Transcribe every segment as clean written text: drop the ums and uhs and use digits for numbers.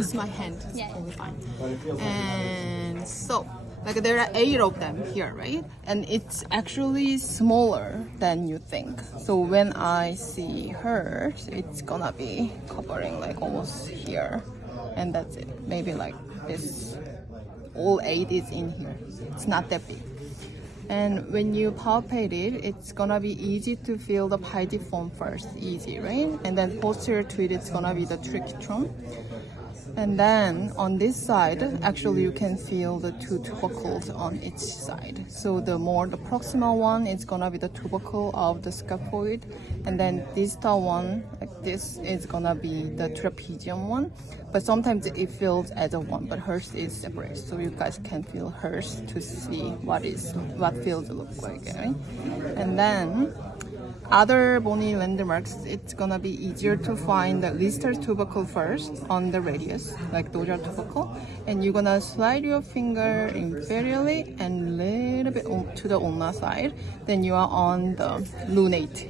Just my hand. Yeah. Totally fine. And so, like there are 8 of them here, right? And it's actually smaller than you think. So when I see hers, it's gonna be covering like almost here. And that's it. Maybe like this. All 8 is in here. It's not that big. And when you palpate it, it's gonna be easy to feel the palpiform first, easy, right? And then posterior to it, it's gonna be the trichotrom. And then on this side, actually you can feel the 2 tubercles on each side. So the proximal one is gonna be the tubercle of the scaphoid, and then distal one, like this, is gonna be the trapezium one. But sometimes it feels as a one, but hers is separate. So you guys can feel hers to see what feels look like, right? And then other bony landmarks, it's gonna be easier to find the listal tubercle first on the radius, like dorsal tubercle, and you're gonna slide your finger inferiorly and little bit to the ulna side. Then you are on the lunate.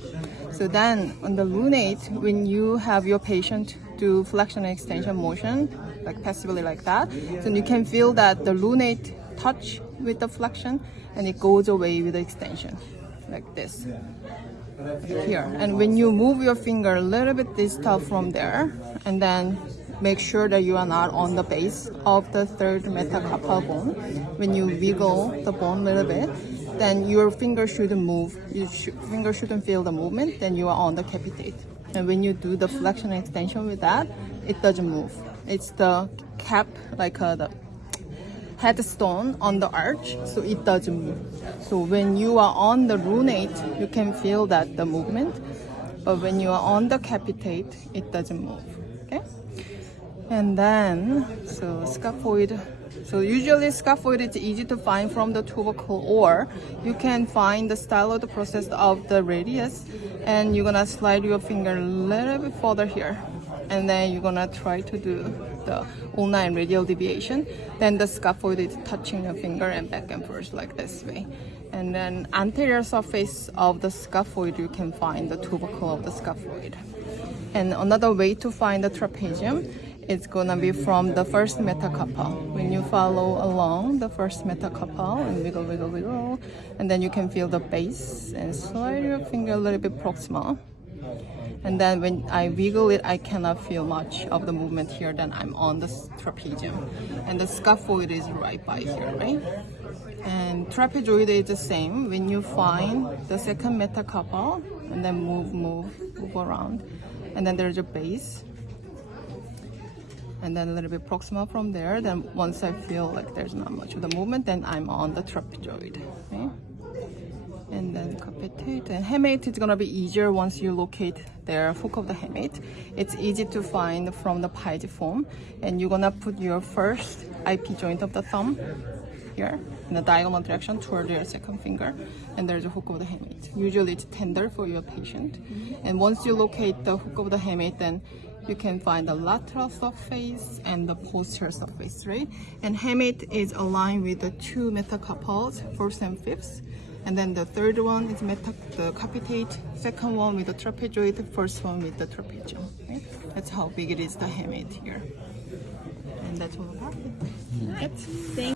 So then on the lunate, when you have your patient do flexion and extension motion, like passively like that, then you can feel that the lunate touch with the flexion, and it goes away with the extension, like this. Here, and when you move your finger a little bit distal from there, and then make sure that you are not on the base of the third metacarpal bone. When you wiggle the bone a little bit, then your finger shouldn't move. Finger shouldn't feel the movement. Then you are on the capitate. And when you do the flexion and extension with that, it doesn't move. It's the cap, like the headstone on the arch, so it doesn't move. So when you are on the lunate, you can feel that the movement, but when you are on the capitate, it doesn't move. Okay. And then scaphoid. So usually scaphoid is easy to find from the tubercle, or you can find the style of the process of the radius, and you're gonna slide your finger a little bit further here, and then you're gonna try to do the ulna and radial deviation. Then the scaphoid is touching your finger and back and forth like this way. And then anterior surface of the scaphoid, you can find the tubercle of the scaphoid. And another way to find the trapezium, it's gonna be from the first metacarpal. When you follow along the first metacarpal and wiggle, wiggle, wiggle, and then you can feel the base and slide your finger a little bit proximal. And then when I wiggle it, I cannot feel much of the movement here. Then I'm on the trapezium, and the scaphoid is right by here, right? And trapezoid is the same. When you find the second metacarpal, and then move around, and then there's a base, and then a little bit proximal from there. Then once I feel like there's not much of the movement, then I'm on the trapezoid. Okay? And then capitate and hamate is gonna be easier once you locate their hook of the hamate. It's easy to find from the palpiform, and you're gonna put your first IP joint of the thumb here in the diagonal direction toward your second finger, and there's a hook of the hamate. Usually it's tender for your patient. And once you locate the hook of the hamate, then you can find the lateral surface and the posterior surface, right? And hamate is aligned with the 2 metacarpals, 4th and 5th. And then the third one is the capitate, second one with the trapezoid, first one with the trapezium. Okay? That's how big it is, the hamate here. And that's all about it. Thank